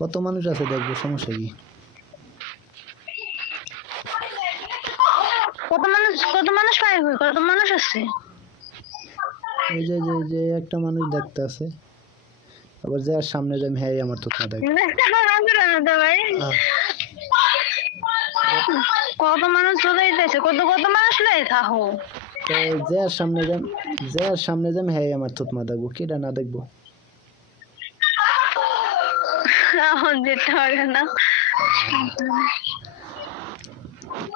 কত মানুষ আছে দেখবো, সমস্যা কি? কত মানুষ পায়, কত মানুষ আছে? ওই যে যে যে একটা মানুষ দেখতে আছে, আবার যে আর সামনে যাই হ্যাঁ আমার তো না দেখ। ভাই কত মানুষ চলাইতেছে, কত কত মানুষ লাই থাকো। যে আর সামনে যাই হ্যাঁ আমার তো মা দেখবো, কেটা না দেখবো? যেতে পারে না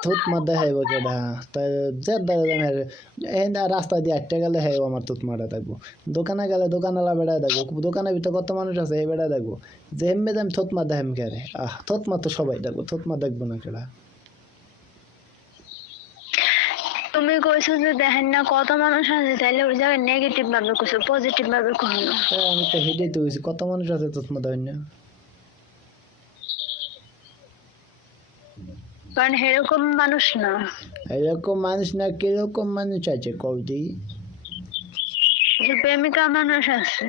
থুত মা দেখাইব কেডা? তাই যে রাস্তা দিয়ে একটা গেলে হ্যাঁ আমার থুত মারা দেখবো, দোকানে গেলে দোকানওয়ালা বেড়ায় দেখবো, দোকানের ভিতরে কত মানুষ আছে এই বেড়ায় দেখবো, যে এমবে দাম থুত মা দেখাম কে রে? থুত মা তো সবাই দেখবো, থুত মা দেখবো না কেডা? তুমি কইছো যে দেখেন না কত মানুষ আছে, তাইলে ওই জায়গায় নেগেটিভ ভাবে কইছো, পজিটিভ ভাবে কই না। আমি তো হেডেই তো হয়েছি, কত মানুষ আছে থুত মা দেখান না? কারণ এরকম মানুষ না, এরকম মানুষ না, কিরকম মানুষ আছে কৌদি? যে প্রেমিকা মানুষ আছে,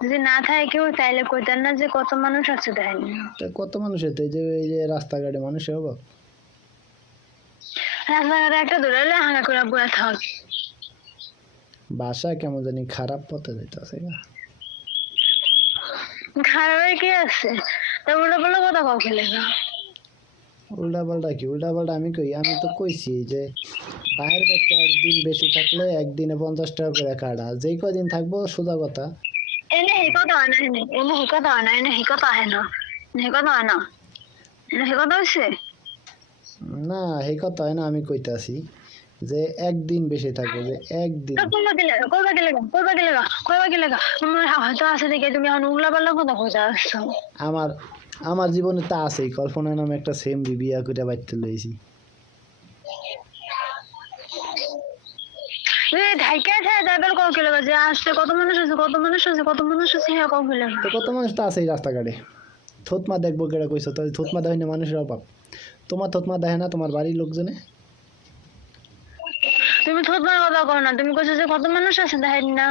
যদি না থাকে কেউ তাইলে কইতেন না যে কত মানুষ আছে দেখেন না। কত মানুষ আছে এই যে রাস্তাঘাটে মানুষের অভাব? রাস্তাঘাটে একটা ধরে হাঙ্গা করে বয়ে থাক। বাসা কেমন জানি খারাপ পথে যাইতেছে। খারাপের কি আছে? তা উল্টো পাল্টা কথা কও খেলে না। উল্টা পাল্টা কি? উল্টা পাল্টা আমি কই, আমি তো কইছি যে বাহির বাচ্চা একদিন বেশি থাকলে একদিনে 50 টাকা করে কাটা, যেই কদিন থাকবো সোজা কথা। এনে হে কথা হয় না, এনে হে কথা হয় না, এনে হে কথা হয় না, হে কথা হয় না, এনে হে কথা হয়েছে না এই কথা হয় না, আমি কইতাছি যে একদিন বেশি থাকবো, যে একদিন। হয়তো আছে দেখে তুমি এখন উল্লা পাল্লা কথা কইতে আসছো। আমার আমার জীবনে তা আছেই, কল্পনা নামে একটা সেম বিয়া করে বাইতে লইছি। কত মানুষ আছে, কত মানুষ আছে, কত মানুষ আছে, হ্যাঁ কও খেলে তো কত মানুষ তো আছেই রাস্তাঘাটে, থুতমা দেখবো কেটা কইছো? তাহলে থুতমা দেখে না মানুষের অভাব? তোমার থুতমা দেখে না তোমার বাড়ির লোকজনে? তুমি থতমার কথা কও না, তুমি কইছো যে কত মানুষ আছে দেখেন না।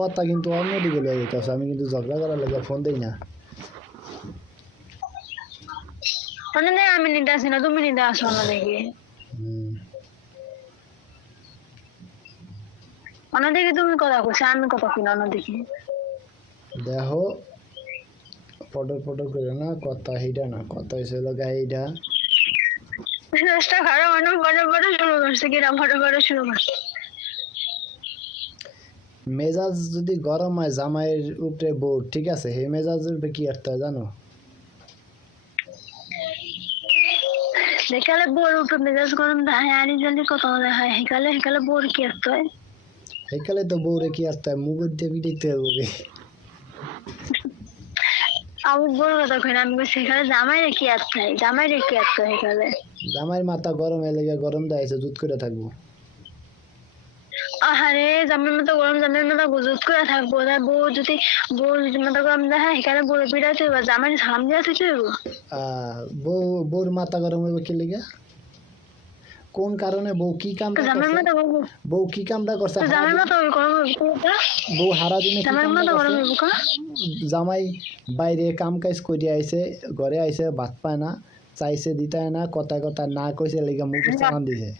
কথা কিন্তু অন্যদিকে লেগে যেতেছে, আমি কিন্তু ঝগড়া করার লেগে ফোন দেই না। মানে আমি নিতে আসি না, তুমি নিতে আসো না দেখি। অন্যদিকে তুমি কথা কইছো, আমি কথা কিনা অন্যদিকে। দেখো পটর পটর করে না কথা, এইটা না কথা হয়েছে লগা এইটা। চেষ্টা খারাপ অনেক বড় বড় শুরু করছে, কিরা বড় বড় শুরু করছে। মেজাজ যদি গরম হয় জামাইয়ের উপরে বউ, ঠিক আছে, হে মেজাজের উপরে কি করতে হয় জানো? সেকালে বোর উপরে মেজাজ গরম দেখায়, আনি জলদি কত দেখায়, সেকালে বোর কি আসতে হয়? সেকালে তো বউরে কি করতে হয়, মুগুর দিয়ে পিটাইতে হবে। আমি বোর কথা কই না, আমি কই সেকালে জামাইরে কি আসতে হয়, জামাইরে কি আসতে হয় সেকালে? জামাইয়ের মাথা গরম হয়ে লেগে গরম দেখাইছে, জুত করে থাকবো। আহারে জামাইয়ের মাথা গরম, জামাইয়ের মাথা গুজুত করে থাকবো, তাই বউ যদি মাথা গরম দেখায় সেখানে বউরে পিটাইতে হইব, জামাইরে সালাম দিয়ে আসতে হইব। বউর মাথা গরম হইবে কি লেগে? কোন কারণে? বউ কি কামটা জামাইয়ের করছে? মাথা গরম, বউ কি কামটা করছে? জামাইয়ের মাথা গরম হইব, বউ হারা দিনে কি জামাইয়ের কামটা মাথা গরম করছে? হইব কা? জামাই বাইরে কাম কাজ করে আইছে, ঘরে আইছে, ভাত পায় না, চাইছে দিতে হয় না, কথা কথা না কইছে লেগে মুখ চালান দিছে।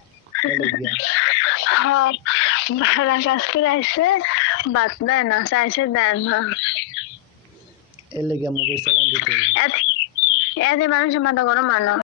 হ্যাঁ ভাড়া কাজ করে আইছে, ভাত দেয় না, চাইছে দেয় না, এর লেগে মুখ চালান দিতে। এতে মানুষের মাথা গরম হয় না।